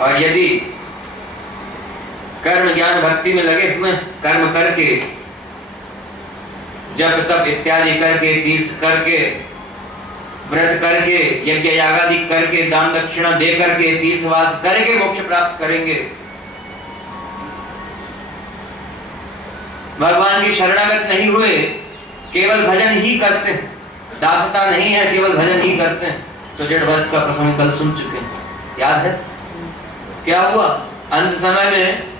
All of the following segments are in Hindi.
और यदि कर्म ज्ञान भक्ति में लगे हुए, कर्म करके, जप तप इत्यादि करके, तीर्थ करके, व्रत करके, यज्ञ यागादि करके, दान दक्षिणा दे करके, तीर्थवास करके मोक्ष प्राप्त करेंगे, भगवान की शरणागत नहीं हुए, केवल भजन ही करते हैं, दासता नहीं है, केवल भजन ही करते हैं, तो जड़ भरत का प्रसंग कल सुन चुके हैं, याद है क्या हुआ? अंत समय में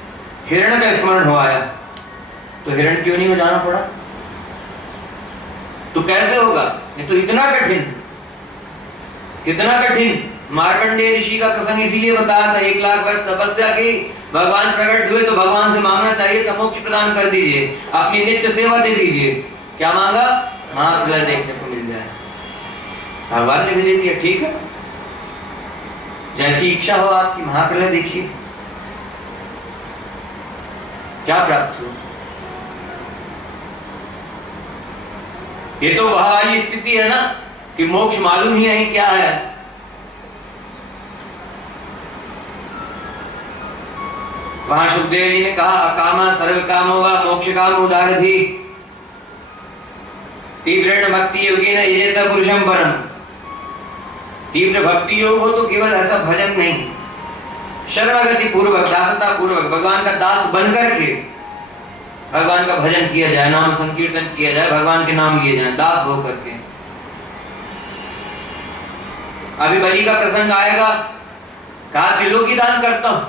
हिरण का स्मरण हो आया, तो हिरण क्यों नहीं में जाना पड़ा? तो कैसे होगा? ये तो इतना कठिन, कितना कठिन। मार्कंडेय ऋषि का प्रसंग इसीलिए बताया था, 1 लाख वर्ष तपस्या की, भगवान प्रकट हुए तो भगवान से मांगना चाहिए था मोक्ष प्रदान कर दीजिए, अपनी नित्य सेवा दे दीजिए। क्या मांगा? महाप्रलय देखने को मिल जाए, भगवान ने भी दे दिया। ठीक है, जैसी इच्छा हो आपकी, महाप्रलय देखिए क्या प्राप्त हो। ये तो वह वाली स्थिति है ना कि मोक्ष मालूम ही नहीं क्या है। वहां सुखदेव जी ने कहा, अकामा सर्व कामो वा मोक्ष काम उदारधि तीव्रेण भक्ति योगेन येत पुरुषम परम। तीव्र भक्ति योग हो तो केवल ऐसा भजन नहीं, शरणागति पूर्वक, दासता पूर्वक भगवान का दास बनकर के भगवान का भजन किया जाए, नाम संकीर्तन किया जाए, भगवान के नाम लिए जाए, दास होकर के। अभी बलि का प्रसंग आएगा, कहा त्रिलोकी दान करता हूं,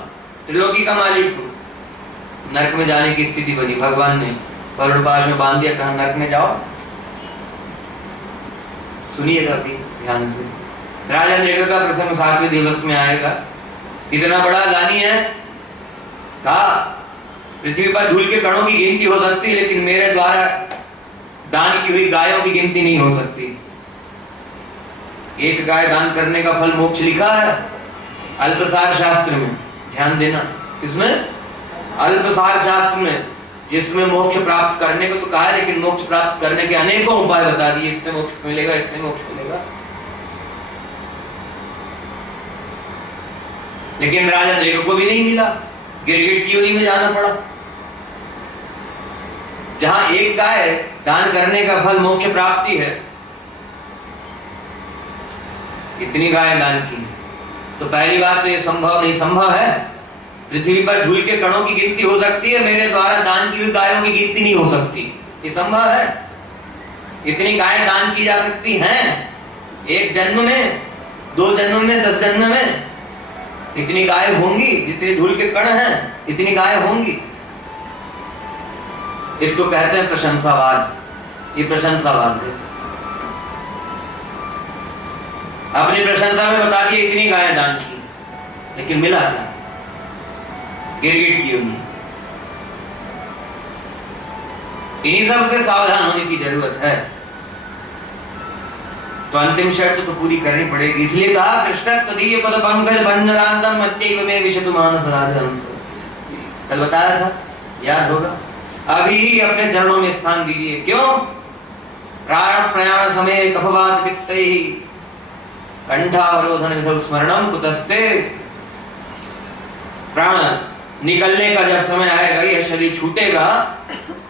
त्रिलोकी का मालिक हूं, नरक में जाने की स्थिति बनी, भगवान ने वरुण पाश में बांध दिया, कहा नरक में जाओ। सुनिएगा ध्यान से, राजा नृग का प्रसंग 7वें दिवस में आएगा। इतना बड़ा दानी है, कहा पृथ्वी पर धूल के कणों की गिनती हो सकती है, लेकिन मेरे द्वारा दान की हुई गायों की गिनती नहीं हो सकती। एक गाय दान करने का फल मोक्ष लिखा है अल्पसार शास्त्र में, ध्यान देना। किसमें? अल्पसार शास्त्र में, जिसमें मोक्ष प्राप्त करने को तो कहा है, लेकिन मोक्ष प्राप्त करने के अनेकों उपाय बता दिए, इससे मोक्ष मिलेगा, इससे मोक्ष मिलेगा। लेकिन राजा नृग को भी नहीं मिला, गिरगिट की योनि में जाना पड़ा। जहां एक गाय दान करने का फल मोक्ष प्राप्ति है, इतनी गाय दान की, तो पहली बात तो ये संभव नहीं, संभव है पृथ्वी पर धूल के कणों की गिनती हो सकती है, मेरे द्वारा दान की हुई गायों की गिनती नहीं हो सकती, ये संभव है? इतनी गायें दान की जा सकती हैं एक जन्म में, 2 जन्म में, 10 जन्म में, इतनी गायें होंगी, जितने धूल के कण हैं इतनी गायें होंगी। इसको कहते हैं प्रशंसावाद, ये प्रशंसावाद है। अपनी प्रशंसा में बता दिए इतनी गायें दान की, लेकिन मिला क्या? गिरगिट की योनि। इन्हीं सब से सावधान होने की जरूरत है। तो अंतिम शर्त तो पूरी करनी पड़ेगी, इसलिए कहा कृष्ण तदीय पद पंकज बंजरांतम मत्यैव में विशतु मानस राजहंस। कल बताया था, याद होगा। अभी ही अपने चरणों में स्थान दीजिए। क्यों? प्राण प्रयाण समय कफवात वित्तैहि कंठावरोधन विधौ स्मरणम कुतस्ते। प्राण निकलने का जब समय आएगा, यह शरीर छूटेगा,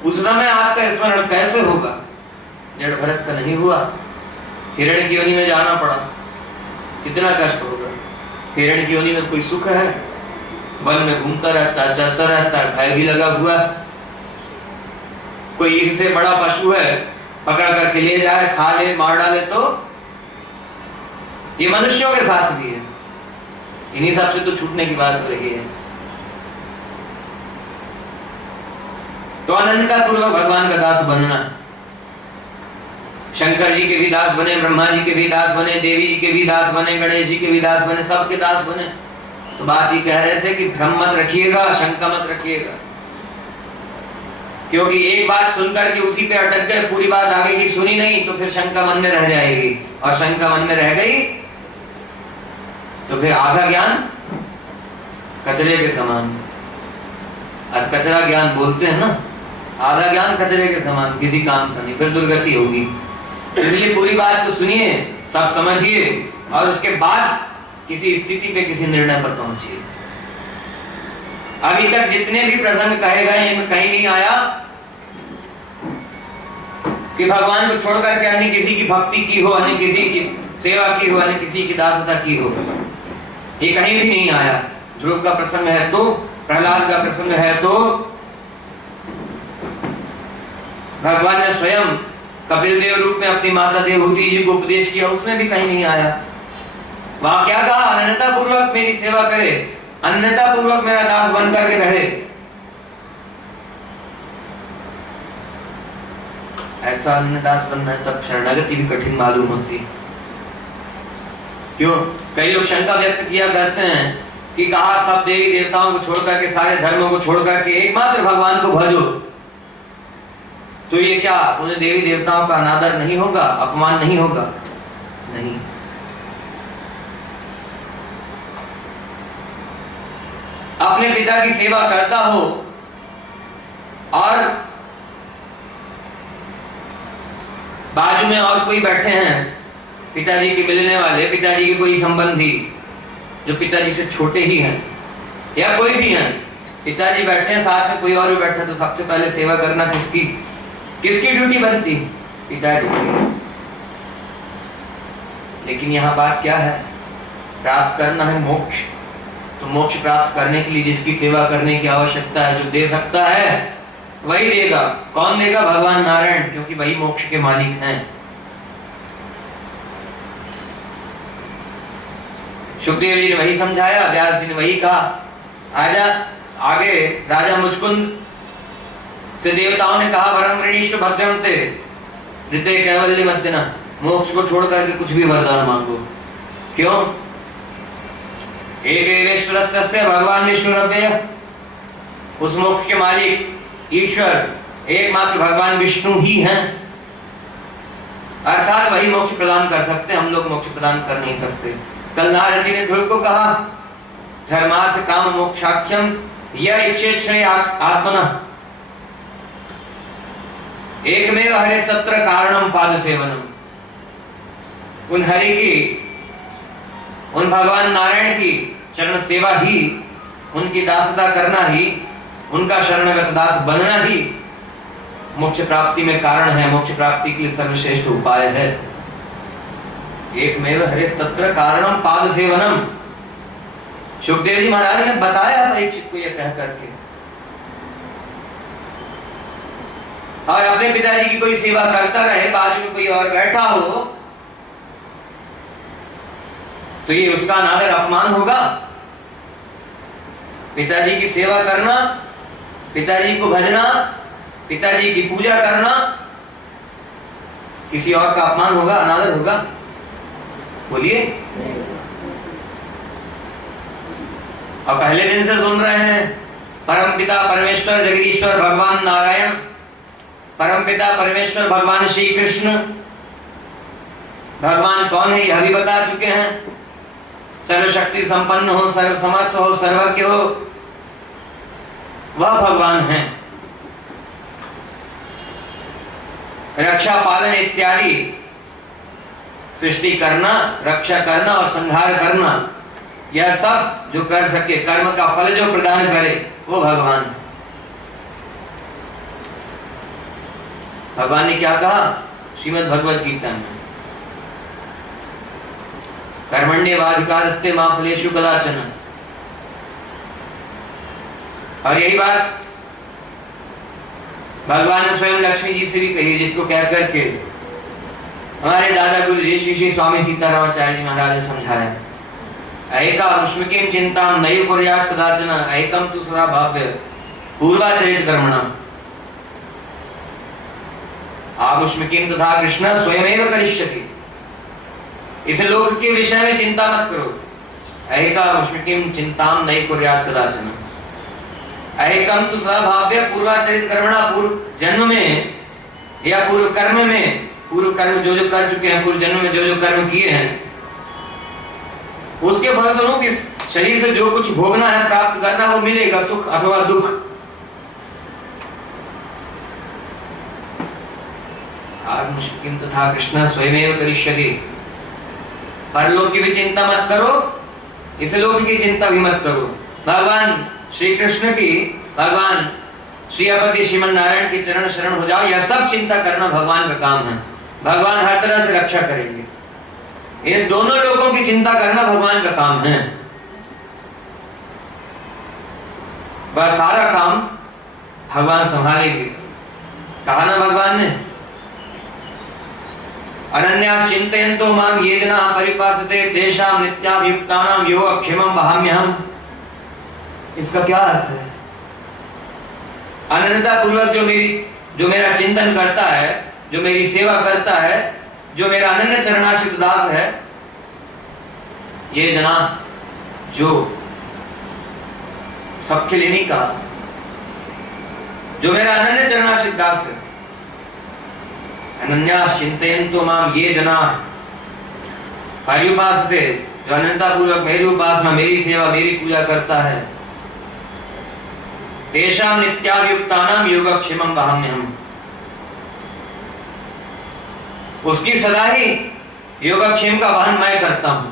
उस समय आपका स्मरण कैसे होगा? जड़ भरत का नहीं हुआ, हिरण की योनि में जाना पड़ा, कितना कष्ट होगा। हिरण की योनि में कोई सुख है? वन में घूमता रहता, चलता रहता, भय भी लगा हुआ। कोई इससे बड़ा पशु है, पकड़ करके ले जाए, खा ले, मार डाले, तो ये मनुष्यों के साथ भी है। इन्हीं सब से तो छूटने की बात हो रही है। तो अनन्यता पूर्वक भगवान का दास बनना। शंकर जी के भी दास बने, ब्रह्मा जी के भी दास बने, देवी जी के भी दास बने, गणेश जी के भी दास बने, सबके दास बने। तो बात ये कह रहे थे कि भ्रम मत रखिएगा, शंका मत रखिएगा, क्योंकि एक बात सुनकर के उसी पे अटक गए, पूरी बात आगे की सुनी नहीं, तो फिर शंका मन में रह जाएगी, और शंका मन में रह गई तो फिर आधा ज्ञान कचरे के समान। आज कचरा ज्ञान बोलते हैं ना, आधा ज्ञान कचरे के समान, किसी काम का नहीं, फिर दुर्गति होगी। इसलिए पूरी बात को सुनिए, सब समझिए, और उसके बाद किसी स्थिति पे, किसी निर्णय पर पहुंचिए। अभी तक जितने भी प्रसंग कहे गए इनमें कहीं नहीं आया कि भगवान को छोड़ करके अन्य किसी की भक्ति की हो, अन्य किसी की सेवा की हो, अन्य किसी की दासता की हो। ये कहीं भी नहीं आया। ध्रुव का प्रसंग है तो, प्रहलाद का प्रसंग है तो, भगवान ने स्वयं कपिल देव रूप में अपनी माता देवहूति जी को उपदेश किया, उसमें भी कहीं नहीं आया। वहां क्या कहा? अनन्यता पूर्वक मेरी सेवा करे, अन्यथा पूर्वक मेरा दास बन करके रहे। ऐसा अन्य दास बनना है तब शरणागति भी कठिन मालूम होती। क्यों? कई लोग शंका व्यक्त किया करते हैं कि कहा सब देवी देवताओं को छोड़ करके, सारे धर्मों को छोड़ करके एकमात्र भगवान को भजो, तो ये क्या उन्हें देवी देवताओं का अनादर नहीं होगा, अपमान नहीं होगा? नहीं। अपने पिता की सेवा करता हो और बाजू में और कोई बैठे हैं पिताजी के मिलने वाले, पिताजी के कोई संबंधी जो पिताजी से छोटे ही हैं या कोई भी हैं, पिताजी बैठे हैं साथ में कोई और भी बैठा, तो सबसे पहले सेवा करना किसकी ड्यूटी बनती? पिताजी की। लेकिन यहाँ बात क्या है? प्राप्त करना है मोक्ष, तो मोक्ष प्राप्त करने के लिए जिसकी सेवा करने की आवश्यकता है, जो दे सकता है वही देगा। कौन देगा? भगवान नारायण, क्योंकि वही मोक्ष के मालिक हैं। सुखदेव जी ने वही समझाया, व्यास जी ने वही कहा। आगे राजा मुचकुंद से देवताओं ने कहा, वरम ऋणीश्वर भद्रमते ऋते कैवल्य मद्दिना, मोक्ष को छोड़ करके कुछ भी वरदान मांगो। क्यों? एक भगवान विष्णु, उस मोक्ष के मालिक ईश्वर एकमात्र भगवान विष्णु ही हैं, अर्थात वही मोक्ष प्रदान कर सकते, हम लोग मोक्ष प्रदान कर नहीं सकते। कल नारद जी ने ध्रुव को कहा, धर्मार्थ काम मोक्षाख्यम यह इच्छेच्छ्रय आत्मना एकमेव हरे तत्र कारणम पाद सेवनम। उन हरि की, उन भगवान नारायण की चरण सेवा ही, उनकी दासता करना ही, उनका शरणगत दास बनना ही मोक्ष प्राप्ति में कारण है, मोक्ष प्राप्ति के लिए सर्वश्रेष्ठ उपाय है। एकमेव हरे तत्र कारणम पाद सेवनम। सुखदेव जी महाराज ने बताया परीक्षित को यह कह करके, और अपने पिताजी की कोई सेवा करता रहे, बाजू में कोई और बैठा हो, तो ये उसका अनादर अपमान होगा। पिताजी की सेवा करना, पिताजी को भजना, पिताजी की पूजा करना किसी और का अपमान होगा, अनादर होगा? बोलिए। और पहले दिन से सुन रहे हैं, परम पिता परमेश्वर जगदीश्वर भगवान नारायण, परम पिता परमेश्वर भगवान श्री कृष्ण, भगवान कौन है यह भी बता चुके हैं। सर्वशक्ति संपन्न हो, सर्वसमर्थ हो, सर्वज्ञ हो, वह भगवान है। रक्षा पालन इत्यादि सृष्टि करना, रक्षा करना और संहार करना, यह सब जो कर सके, कर्म का फल जो प्रदान करे, वो भगवान है। भगवान ने क्या कहा श्रीमद् भगवद गीता में? कर्मण्येवाधिकारस्ते मा फलेषु कदाचन। और यही बात भगवान ने स्वयं लक्ष्मी जी से भी कही, जिसको कह करके हमारे दादा गुरु श्री स्वामी सीतारामाचार्य जी महाराज ने समझाया। एका मुष्मिकीं चिंतां नैव कुर्यात् कदाचन, एकम तु सदा भाव्य पूर्वाचरित कर्मणा। आमुष्मिकीं तथा कृष्ण स्वयमेव करिष्यति। इस लोक के विषय में चिंता मत करो। एका मुष्मिकीं चिंतां नैव कुर्यात् कदाचन, एकम तु सदा भाव्य पूर्वाचरित कर्मणा। पूर्व जन्म में या पूर्व कर्म में, पूर्व कर्म जो जो कर चुके हैं, पूर्व जन्म में जो जो कर्म किए हैं, उसके फलस्वरूप इस शरीर से जो कुछ भोगना है, प्राप्त करना, वो मिलेगा, सुख अथवा दुख। आमुष्मिकीं तथा कृष्ण स्वयमेव करिष्यति। परलोक की भी चिंता मत करो, इस लोक की चिंता भी मत करो। भगवान श्री कृष्ण की, भगवान श्रीपति श्रीमन नारायण की चरण शरण हो जाओ, यह सब चिंता करना भगवान का काम है। भगवान हर तरह से रक्षा करेंगे। इन दोनों लोगों की चिंता करना भगवान का काम है। वह सारा काम भगवान संभालेंगे। कहा ना भगवान ने, अनन्या चिंतयन्तो मां ये जना परिपासते तेषां नित्याभियुक्तानां योगक्षेमं वहाम्यहम्। इसका क्या अर्थ है? अनन्यता पूर्वक जो मेरा चिंतन करता है, जो मेरी सेवा करता है, जो मेरा अनन्य चरणाश्रित दास है, ये जना, जो सबके लिए नहीं कहा, जो मेरा अनन्य चरणाश्रित दास है, अनन्या चिंतयन्तो मां ये जना पर्युपासते, जो अनन्यता पूर्वक मेरी उपासना, मेरी सेवा, मेरी पूजा करता है, तेषां नित्याभियुक्तानां योगक्षेमं वहाम्यहम्। उसकी सदा ही योगक्षेम का वहन मैं करता हूं।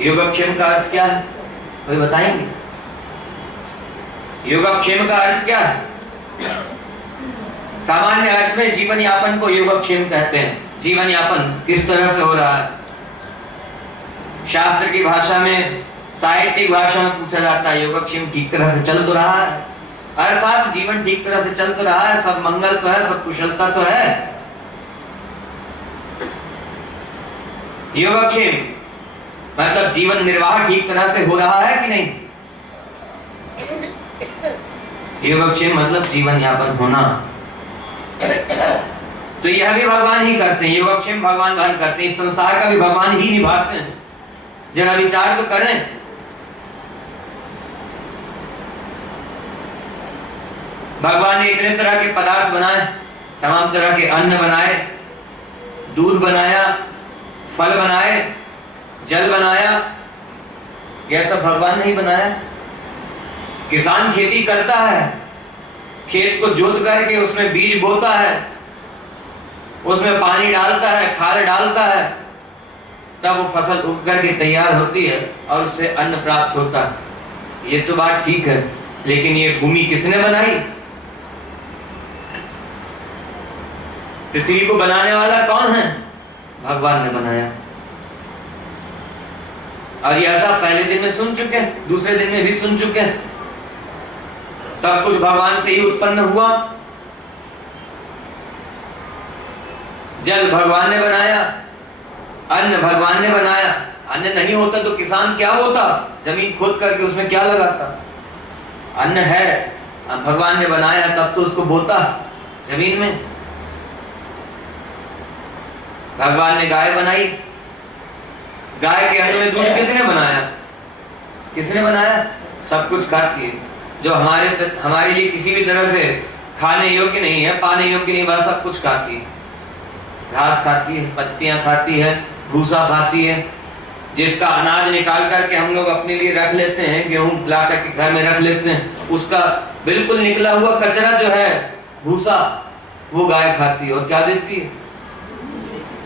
योगक्षेम का अर्थ क्या है, कोई बताएंगे? योगक्षेम का अर्थ क्या है? सामान्य अर्थ में जीवन यापन को योगक्षेम कहते हैं। जीवन यापन किस तरह से हो रहा है? शास्त्र की भाषा में, साहित्यिक भाषा में पूछा जाता है, योगक्षेम ठीक तरह से चल तो रहा है? अर्थात जीवन ठीक तरह से चल तो रहा है, सब मंगल तो है, सब कुशलता तो है। योगक्षेम मतलब जीवन निर्वाह ठीक तरह से हो रहा है कि नहीं? योगक्षेम मतलब जीवन यापन होना। तो यह भी भगवान ही करते हैं, योगक्षेम भगवान वहन करते हैं, इस संसार का भी भगवान ही निभाते हैं। जरा विचार तो करें। भगवान ने इतने तरह के पदार्थ बनाए, तमाम तरह के अन्न बनाए, दूध बनाया, फल बनाए, जल बनाया, यह सब भगवान ने ही बनाया। किसान खेती करता है, खेत को जोत करके उसमें बीज बोता है, उसमें पानी डालता है, खाद डालता है, तब वो फसल उग करके तैयार होती है और उससे अन्न प्राप्त होता है। ये तो बात ठीक है, लेकिन ये भूमि किसने बनाई? पृथ्वी को बनाने वाला कौन है? भगवान ने बनाया। और ये ऐसा पहले दिन में सुन चुके हैं, दूसरे दिन में भी सुन चुके हैं। सब कुछ भगवान से ही उत्पन्न हुआ। जल भगवान ने बनाया, अन्न भगवान ने बनाया। अन्न नहीं होता तो किसान क्या बोता? जमीन खोद करके उसमें क्या लगाता? अन्न है, भगवान ने बनाया, तब तो उसको बोता जमीन में। भगवान ने गाय बनाई, गाय के अन्न में दूध किसने बनाया? किसने बनाया? सब कुछ खाती है, जो हमारे लिए किसी भी तरह से खाने योग्य नहीं है, पाने योग्य नहीं, वह सब कुछ खाती है। घास खाती है, पत्तियां खाती है, भूसा खाती है। जिसका अनाज निकाल करके हम लोग अपने लिए रख लेते हैं, गेहूं ला करके घर में रख लेते हैं, उसका बिल्कुल निकला हुआ कचरा जो है भूसा, वो गाय खाती है। और क्या देती है?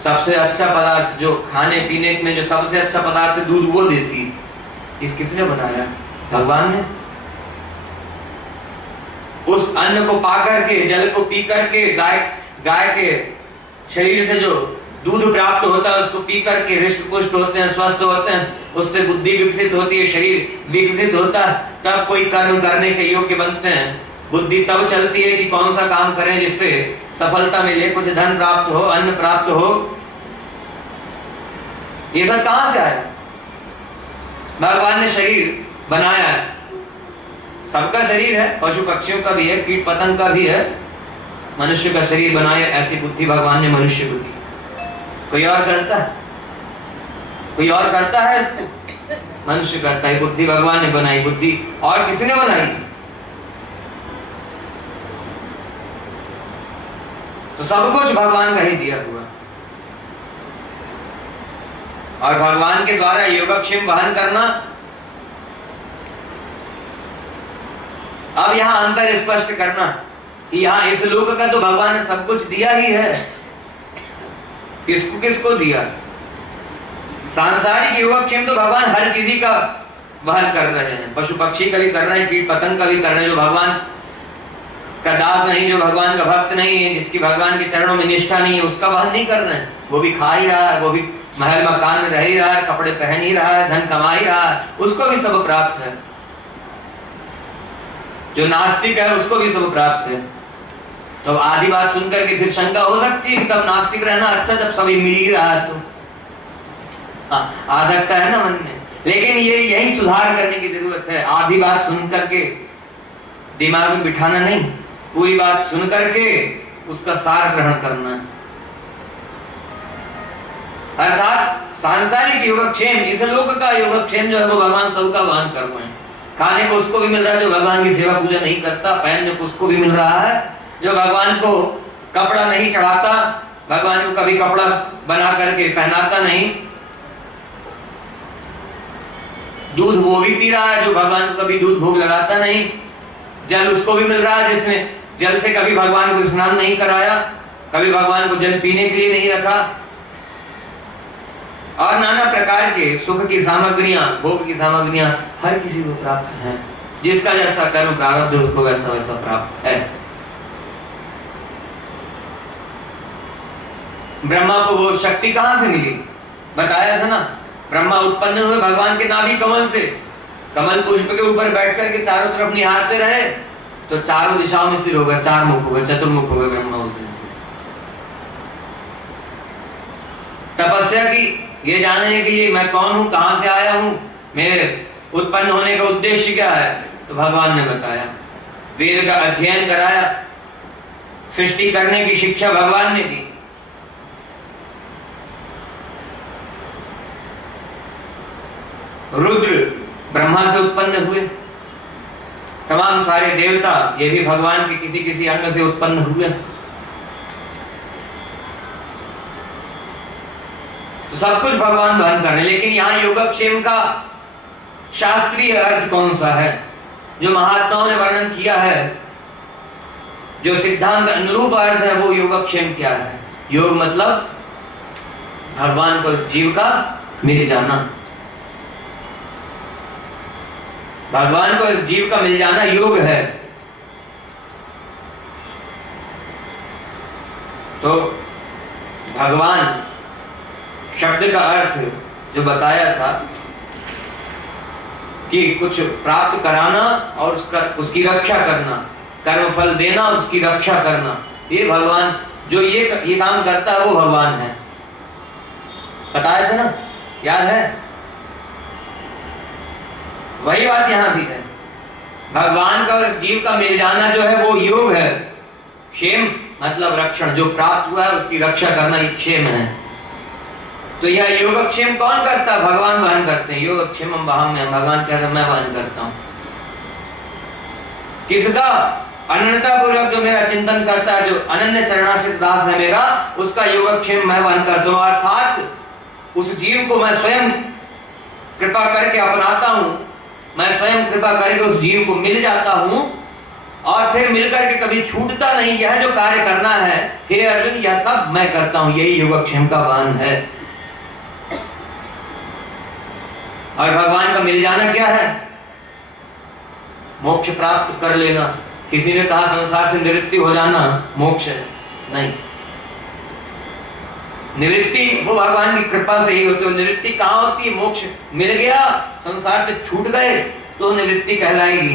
सबसे अच्छा पदार्थ, जो खाने पीने में जो सबसे अच्छा पदार्थ है, दूध, वो देती है। इस किसने बनाया? भगवान ने। उस अन्न को पा करके, जल को पी करके, गाय के शरीर से जो दूध प्राप्त होता है उसको पी करके हृष्ट पुष्ट होते हैं, स्वस्थ होते हैं, उससे बुद्धि विकसित होती है, शरीर विकसित होता है, तब कोई कर्म करने के योग्य बनते हैं। बुद्धि तब चलती है कि कौन सा काम करें जिससे सफलता मिले, कुछ धन प्राप्त हो, अन्न प्राप्त हो। ये सब कहां से आया? भगवान ने शरीर बनाया है, सबका शरीर है, पशु पक्षियों का भी है, कीट पतंग का भी है, मनुष्य का शरीर बनाया। ऐसी बुद्धि भगवान ने मनुष्य को दी। कोई और करता है? कोई और करता है इसको? मनुष्य करता है। बुद्धि भगवान ने बनाई। बुद्धि और किसने बनाई? तो सब कुछ भगवान का ही दिया हुआ। और भगवान के द्वारा योगक्षेम वहन करना। अब यहां अंतर स्पष्ट करना कि यहां इस लोक का तो भगवान ने सब कुछ दिया ही है। किसको किसको दिया? सांसारिक योगक्षेम तो भगवान हर किसी का वहन कर रहे हैं, पशु पक्षी का भी कर रहे हैं, कीट पतंग का भी कर रहे हैं। जो भगवान का दास नहीं, जो भगवान का भक्त नहीं है, जिसकी भगवान के चरणों में निष्ठा नहीं है, उसका वहन नहीं कर रहे हैं। वो भी खा ही रहा है, वो भी महल मकान में रह ही रहा है, कपड़े पहन ही रहा है, धन कमा ही रहा है, उसको भी सब प्राप्त है। जो नास्तिक है उसको भी सब प्राप्त है। तो आधी बात सुनकर के फिर शंका हो सकती है कि तब नास्तिक रहना अच्छा, जब सभी मिल ही रहा है तो आ सकता है ना मन में। लेकिन ये यही सुधार करने की जरूरत है। आधी बात सुन करके दिमाग में बिठाना नहीं, पूरी बात सुन करके उसका सार ग्रहण करना है। अर्थात सांसारिक योगक्षेम, इस लोक का योगक्षेम जो है वो भगवान सबका वहन कर रहे हैं। खाने को उसको भी मिल रहा है जो भगवान की सेवा पूजा नहीं करता, पहनने को उसको भी मिल रहा है जो भगवान को कपड़ा नहीं चढ़ाता, भगवान को कभी कपड़ा बना करके पहनाता नहीं। दूध वो भी पी रहा है जो भगवान को कभी दूध भोग लगाता नहीं। जल उसको भी मिल रहा है जिसने जल से कभी भगवान को स्नान नहीं कराया, कभी भगवान को जल पीने के लिए नहीं रखा। और नाना प्रकार के सुख की सामग्रियां, भोग की सामग्रियां हर किसी को प्राप्त हैं। जिसका जैसा कर्म प्रारब्ध है उसको वैसा वैसा प्राप्त है। ब्रह्मा को वो शक्ति कहां से मिली? बताया था ना, ब्रह्मा उत्पन्न हुए भगवान के नाभि कमल से। कमल पुष्प के ऊपर बैठ करके चारों तरफ निहारते रहे तो चारों दिशाओं में सिर होगा, चार मुख होगा, चतुर्मुख होगा ब्रह्मा उस दिन से। तपस्या की, ये जानने के लिए मैं कौन हूं, कहां से आया हूं, मेरे उत्पन्न होने का उद्देश्य क्या है, तो भगवान ने बताया। वेद का अध्ययन कराया, सृष्टि करने की शिक्षा भगवान ने दी। रुद्र ब्रह्मा से उत्पन्न हुए, तमाम सारे देवता ये भी भगवान के किसी किसी अंग से उत्पन्न हुए। तो सब कुछ भगवान वहन कर रहे। लेकिन यहाँ योगक्षेम का शास्त्रीय अर्थ कौन सा है, जो महात्माओं ने वर्णन किया है, जो सिद्धांत अनुरूप अर्थ है, वो योगक्षेम क्या है? योग मतलब भगवान को इस जीव का मिल जाना, भगवान को इस जीव का मिल जाना योग है। तो भगवान शब्द का अर्थ जो बताया था कि कुछ प्राप्त कराना और उसकी रक्षा करना, कर्म फल देना और उसकी रक्षा करना, ये भगवान जो ये काम करता है वो भगवान है। बताया था ना, याद है? वही बात यहां भी है। भगवान का और इस जीव का मिल जाना जो है वो योग है। क्षेम मतलब रक्षण, जो प्राप्त हुआ है उसकी रक्षा करना, ये क्षेम है। तो यह योगक्षेम कौन करता है? भगवान वहन करते हैं। योगक्षेम वहम में भगवान कहते हैं मैं वहन करता हूं। किसका? अनन्यता पूर्वक जो मेरा चिंतन करता है, जो अनन्य चरणाश्रित दास है मेरा, उसका योगक्षेम मैं वहन करता हूं। अर्थात उस जीव को मैं स्वयं कृपा करके अपनाता हूं, मैं स्वयं कृपा करके उस जीव को मिल जाता हूं और फिर मिलकर के कभी छूटता नहीं। यह जो कार्य करना है हे अर्जुन, यह सब मैं करता हूं। यही योगक्षेम का वहन है। और भगवान का मिल जाना क्या है? मोक्ष प्राप्त कर लेना। किसी ने कहा संसार से निवृत्ति हो जाना मोक्ष है, नहीं। निवृत्ति वो भगवान की कृपा से ही होती है। निवृत्ति कहाँ होती है? मोक्ष मिल गया, संसार से छूट गए तो निवृत्ति कहलाएगी।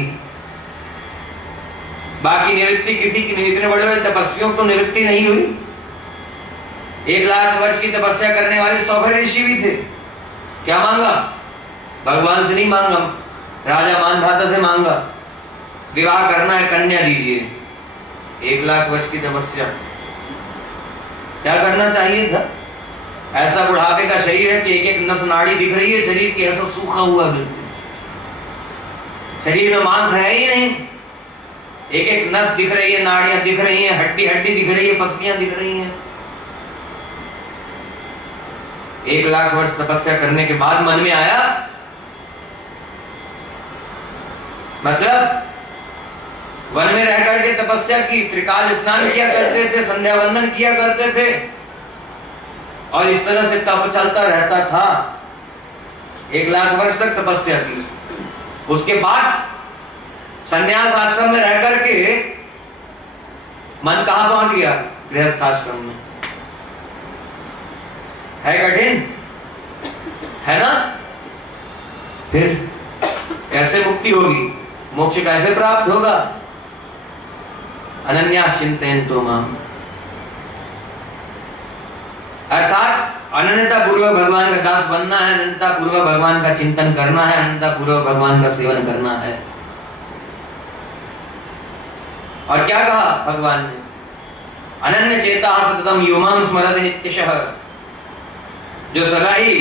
बाकी निवृत्ति किसी की नहीं। इतने बड़े बड़े तपस्वियों को निवृत्ति नहीं हुई। 1 लाख वर्ष की तपस्या करने वाले 100 ऋषि भी थे। क्या मांगा? भगवान से नहीं मांगा, राजा मानधाता से मांगा, विवाह करना है, कन्या दीजिए। 1 लाख वर्ष की तपस्या, क्या करना चाहिए था? ऐसा बुढ़ापे का शरीर है कि एक एक नस नाड़ी दिख रही है शरीर की, ऐसा सूखा हुआ बिल्कुल, शरीर में मांस है ही नहीं। एक एक नस दिख रही है, नाड़ियां दिख रही हैं, हड्डी हड्डी दिख रही है, पसलियां दिख रही हैं। 1 लाख वर्ष तपस्या करने के बाद मन में आया, मतलब वन में रह करके तपस्या की, त्रिकाल स्नान किया करते थे, संध्या वंदन किया करते थे और इस तरह से तप चलता रहता था। 1 लाख वर्ष तक तपस्या की। उसके बाद संन्यास आश्रम में रह करके मन कहां पहुंच गया? गृहस्थ आश्रम में। है कठिन, है ना? फिर कैसे मुक्ति होगी, मोक्ष कैसे प्राप्त होगा? अनन्यास चिंतयन्तो माम, अर्थात अनन्यता पूर्वक भगवान का दास बनना है, अनन्यता पूर्वक भगवान का चिंतन करना है, अनन्यता पूर्वक भगवान का सेवन करना है। और क्या कहा भगवान ने? अनन्य चेता सततम यो मां स्मरति नित्यशः, जो सदा ही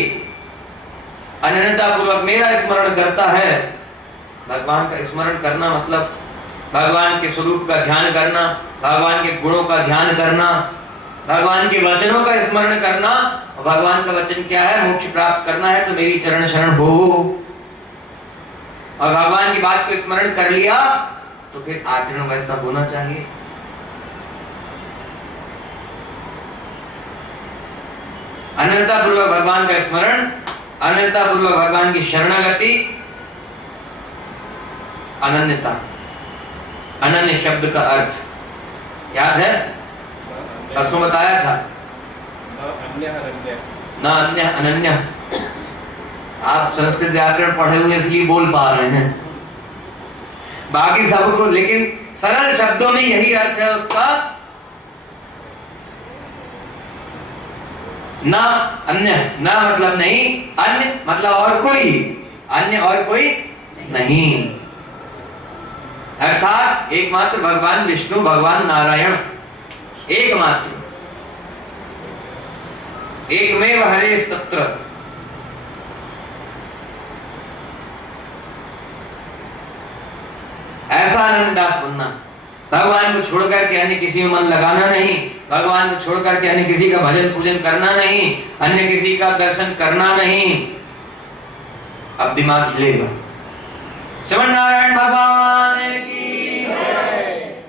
अनन्यता पूर्वक मेरा स्मरण करता है। भगवान का स्मरण करना मतलब भगवान के स्वरूप का ध्यान करना, भगवान के गुणों का ध्यान करना, भगवान के वचनों का स्मरण करना। भगवान का वचन क्या है? मोक्ष प्राप्त करना है तो मेरी चरण शरण हो। और भगवान की बात को स्मरण कर लिया तो फिर आचरण वैसा होना चाहिए। अनन्यता पूर्वक भगवान का स्मरण, अनन्यता पूर्वक भगवान की शरणागति। अनन्यता, अनन्य शब्द का अर्थ याद है? परसों बताया था ना, अन्य अनन्य। आप संस्कृत व्याकरण पढ़े हुए इसलिए बोल पा रहे हैं, बाकी सबको, लेकिन सरल शब्दों में यही अर्थ है उसका। ना अन्य, ना मतलब नहीं, अन्य मतलब और कोई, अन्य और कोई नहीं। अर्थात एकमात्र भगवान विष्णु, भगवान नारायण, एकमात्र, एकमेव हरे स्तत्र। ऐसा अनन्यदास बनना, भगवान को छोड़ करके अन्य किसी में मन लगाना नहीं, भगवान को छोड़ करके अन्य किसी का भजन पूजन करना नहीं, अन्य किसी का दर्शन करना नहीं। अब दिमाग हिलेगा। श्रीमन नारायण भगवान की जय।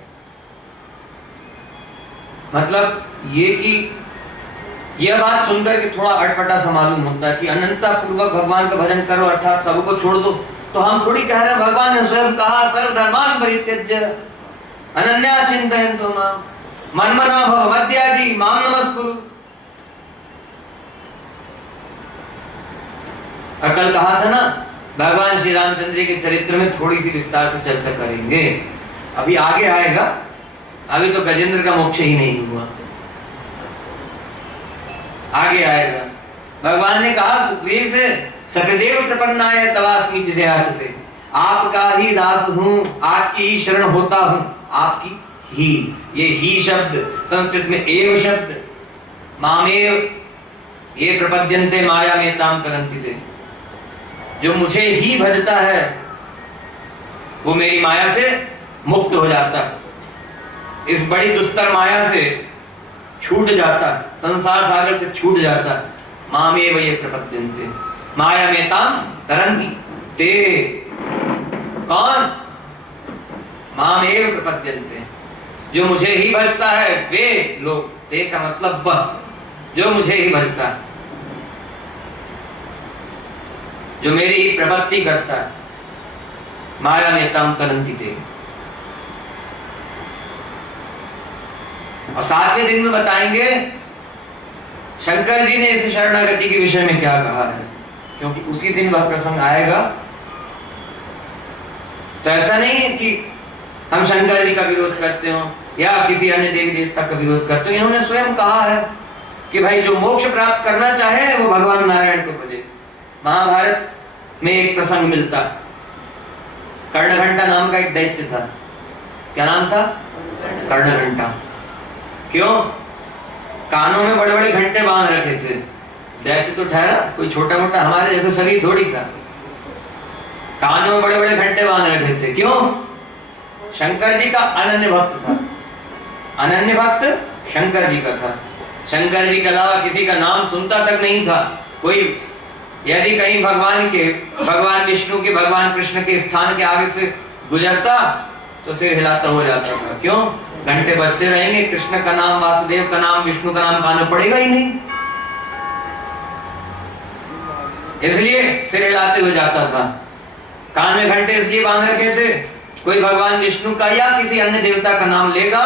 मतलब ये कि यह बात सुनकर के थोड़ा अटपटा सा मालूम होता है कि अनंता पूर्वक भगवान का भजन करो, अर्थात सबको छोड़ दो। तो हम थोड़ी कह रहे हैं, भगवान ने स्वयं कहा सर्वधर्मान परित्यज्य अनन्यास चिंतयन्तो माम मन्मना भव मद्याजी माम नमस्कुरु। और कल कहा था ना, भगवान श्री रामचंद्र के चरित्र में थोड़ी सी विस्तार से चर्चा करेंगे, अभी आगे आएगा। अभी तो गजेंद्र का मोक्ष ही नहीं हुआ, आगे आएगा। भगवान ने कहा सुग्रीव से, सकृदेव प्रपन्नाय तवास्मि जयाचते, आपका ही दास हूं, आपकी ही शरण होता हूं, आपकी ही। ये ही शब्द संस्कृत में एव शब्द, मामेव ये प्रपद्यन्ते माया में ताम तरन्ति ते, जो मुझे ही भजता है वो मेरी माया से मुक्त हो जाता है, इस बड़ी दुस्तर माया से छूट जाता है, संसार सागर से छूट जाता है। मामेव ये प्रपद्यन्ते माया में ताम तरन्ति ते, कौन? मामेव प्रपद्यन्ते, जो मुझे ही भजता है वे लोग, ते का मतलब वह जो मुझे ही भजता है, जो मेरी ही प्रपत्ति करता है। माया में ताम तरन्ति ते। और 7वें दिन में बताएंगे शंकर जी ने इस शरणागति के विषय में क्या कहा है, क्योंकि उसी दिन वह प्रसंग आएगा। तो ऐसा नहीं है कि हम शंकर जी का विरोध करते हो या किसी अन्य देवी देवता का विरोध करते हो। इन्होंने स्वयं कहा है कि भाई जो मोक्ष प्राप्त करना चाहे वो भगवान नारायण को भजे। महाभारत में एक प्रसंग मिलता, कर्णघंटा नाम का एक दैत्य था। क्या नाम था? कर्णघंटा। क्यों? कानों में बड़े बड़े घंटे बांध रखे थे। दैत्य तो ठहरा, कोई छोटा मोटा हमारे जैसे शरीर थोड़ी था। कानों में बड़े बड़े घंटे बांध रखे थे। क्यों? शंकर जी का अनन्य भक्त था। अनन्य भक्त शंकर जी का था। शंकर जी के अलावा किसी का नाम सुनता तक नहीं था। कोई यदि कहीं भगवान विष्णु के, भगवान कृष्ण के स्थान के आगे से गुजरता तो सिर हिलाता हो जाता था। क्यों? घंटे बजते रहेंगे, कृष्ण का नाम, वासुदेव का नाम, विष्णु का नाम कान में पड़ेगा ही नहीं, इसलिए सिर हिलाते हुए जाता था। कान में घंटे इसलिए बांध रखे थे, कोई भगवान विष्णु का या किसी अन्य देवता का नाम लेगा,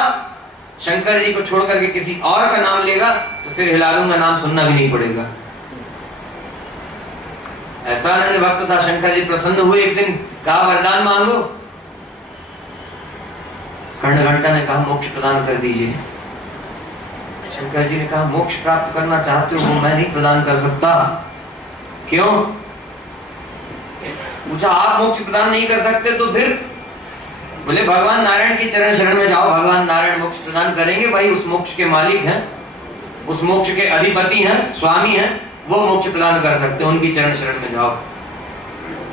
शंकर जी को छोड़ करके किसी और का नाम लेगा तो सिर हिला दूंगा, नाम सुनना भी नहीं पड़ेगा। ऐसा अनन्य भक्त था। शंकर जी प्रसन्न हुए, एक दिन कहा वरदान मांगो। कर्णघंटा ने कहा मोक्ष प्रदान कर दीजिए। शंकर जी ने कहा मोक्ष प्राप्त करना चाहते हो, वो मैं नहीं प्रदान कर सकता। क्यों? पूछा आप मोक्ष प्रदान नहीं कर सकते तो फिर? बोले भगवान नारायण की चरण शरण में जाओ, भगवान नारायण मोक्ष प्रदान करेंगे, वही उस मोक्ष के मालिक हैं, उस मोक्ष के अधिपति हैं, स्वामी हैं, वो मोक्ष प्रदान कर सकते हैं, उनकी चरण शरण में जाओ।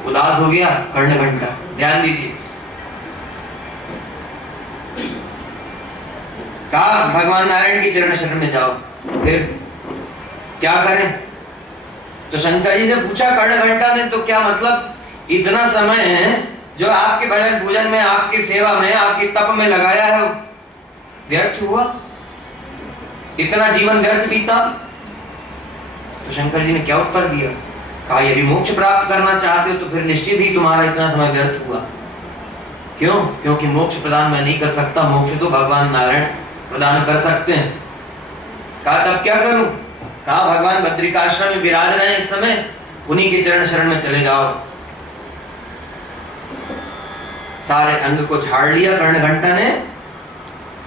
उदास हो गया कर्णघंटा। ध्यान दीजिए, कहा भगवान नारायण की चरण शरण में जाओ, फिर क्या करें? तो शंकर जी से पूछा कर्णघंटा ने, तो क्या मतलब इतना समय है जो आपके भजन पूजन में, आपकी सेवा में, आपकी तप में लगाया है, व्यर्थ हुआ? इतना जीवन व्यर्थ बीता? तो शंकर जी ने क्या उत्तर दिया? कहा यदि मोक्ष प्राप्त करना चाहते हो तो फिर निश्चित ही तुम्हारा इतना समय व्यर्थ हुआ। क्यों? क्योंकि मोक्ष प्रदान मैं नहीं कर सकता, मोक्ष तो भगवान नारायण प्रदान कर सकते हैं। कहा तब क्या करूं? कहा भगवान बद्रिकाश्रम में विराज रहे हैं इस समय, उन्हीं के चरण शरण में चले जाओ। सारे अंग को झाड़ लिया कर्णघंटा ने,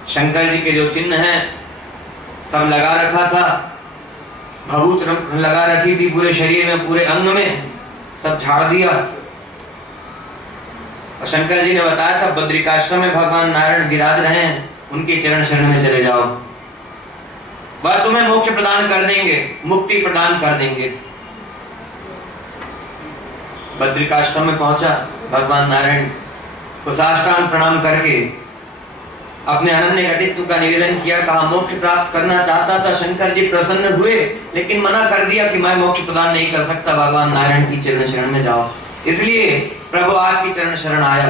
शंकर जी के जो चिन्ह हैं सब लगा रखा था, भभूत लगा रखी थी पूरे शरीर में, पूरे अंग में, सब झाड़ दिया। और शंकर जी ने बताया था बद्रिकाश्रम में भगवान नारायण विराज रहे हैं, उनके चरण शरण में चले जाओ, वह तुम्हें मोक्ष प्रदान कर देंगे, मुक्ति प्रदान कर देंगे। बद्रिकाश्रम में पहुंचा, भगवान नारायण को साष्टांग प्रणाम करके अपने अनन्य गतित्व का निवेदन किया। कहा मोक्ष प्राप्त करना चाहता था, शंकर जी प्रसन्न हुए, लेकिन मना कर दिया कि मैं मोक्ष प्रदान नहीं कर सकता, भगवान नारायण की चरण शरण में जाओ। इसलिए प्रभु आपकी चरण शरण आया।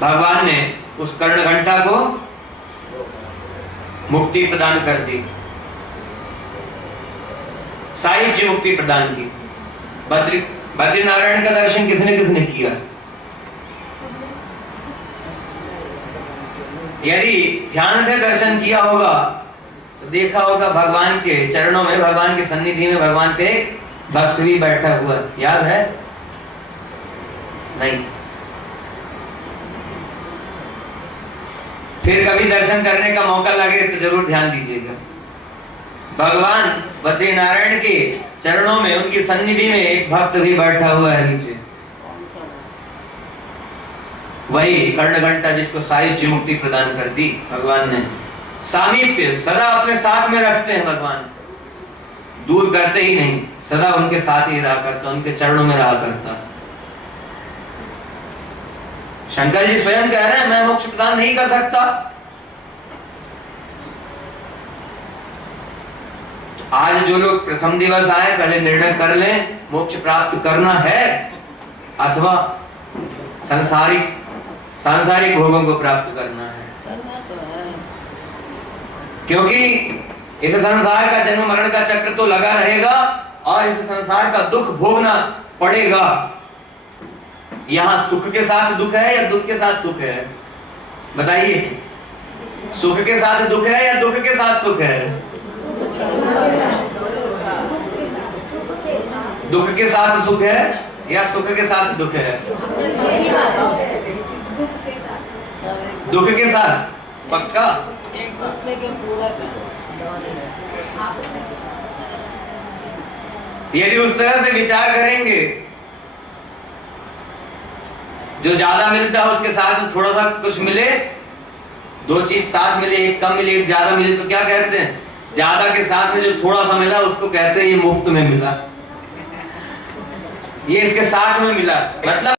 भगवान ने उस कर्णघंटा को मुक्ति प्रदान कर दी, सायुज्य मुक्ति प्रदान की। बद्रीनारायण का दर्शन किसने किसने किया? यदि ध्यान से दर्शन किया होगा तो देखा होगा भगवान के चरणों में, भगवान की सन्निधि में भगवान पे भक्त भी बैठा हुआ, याद है? नहीं। फिर कभी दर्शन करने का मौका लगे तो जरूर ध्यान दीजिएगा। भगवान बद्रीनारायण के चरणों में, उनकी सन्निधि में एक भक्त भी बैठा हुआ है नीचे, वही कर्णघंटा जिसको सायुज्य मुक्ति प्रदान कर दी भगवान ने। सामीप्य सदा अपने साथ में रखते हैं भगवान, दूर करते ही नहीं, सदा उनके साथ ही रहा करता, उनके चरणों में रहा करता। शंकर जी स्वयं कह रहे हैं मैं मोक्ष प्रदान नहीं कर सकता। आज जो लोग प्रथम दिवस आए, पहले निर्णय कर लें मोक्ष प्राप्त करना है अथवा सांसारिक भोगों को प्राप्त करना है। क्योंकि इस संसार का जन्म मरण का चक्र तो लगा रहेगा और इस संसार का दुख भोगना पड़ेगा। यहाँ सुख के साथ दुख है या दुख के साथ सुख है? बताइए, सुख के साथ दुख है या दुख के साथ सुख है? दुख के साथ सुख है या सुख के साथ दुख है? दुख के साथ पक्का। यदि उस तरह से विचार करेंगे, जो ज्यादा मिलता है उसके साथ थोड़ा सा कुछ मिले, दो चीज साथ मिले, एक कम मिले एक ज्यादा मिले, तो क्या कहते हैं? ज्यादा के साथ में जो थोड़ा सा मिला उसको कहते हैं ये मुफ्त में मिला, ये इसके साथ में मिला। मतलब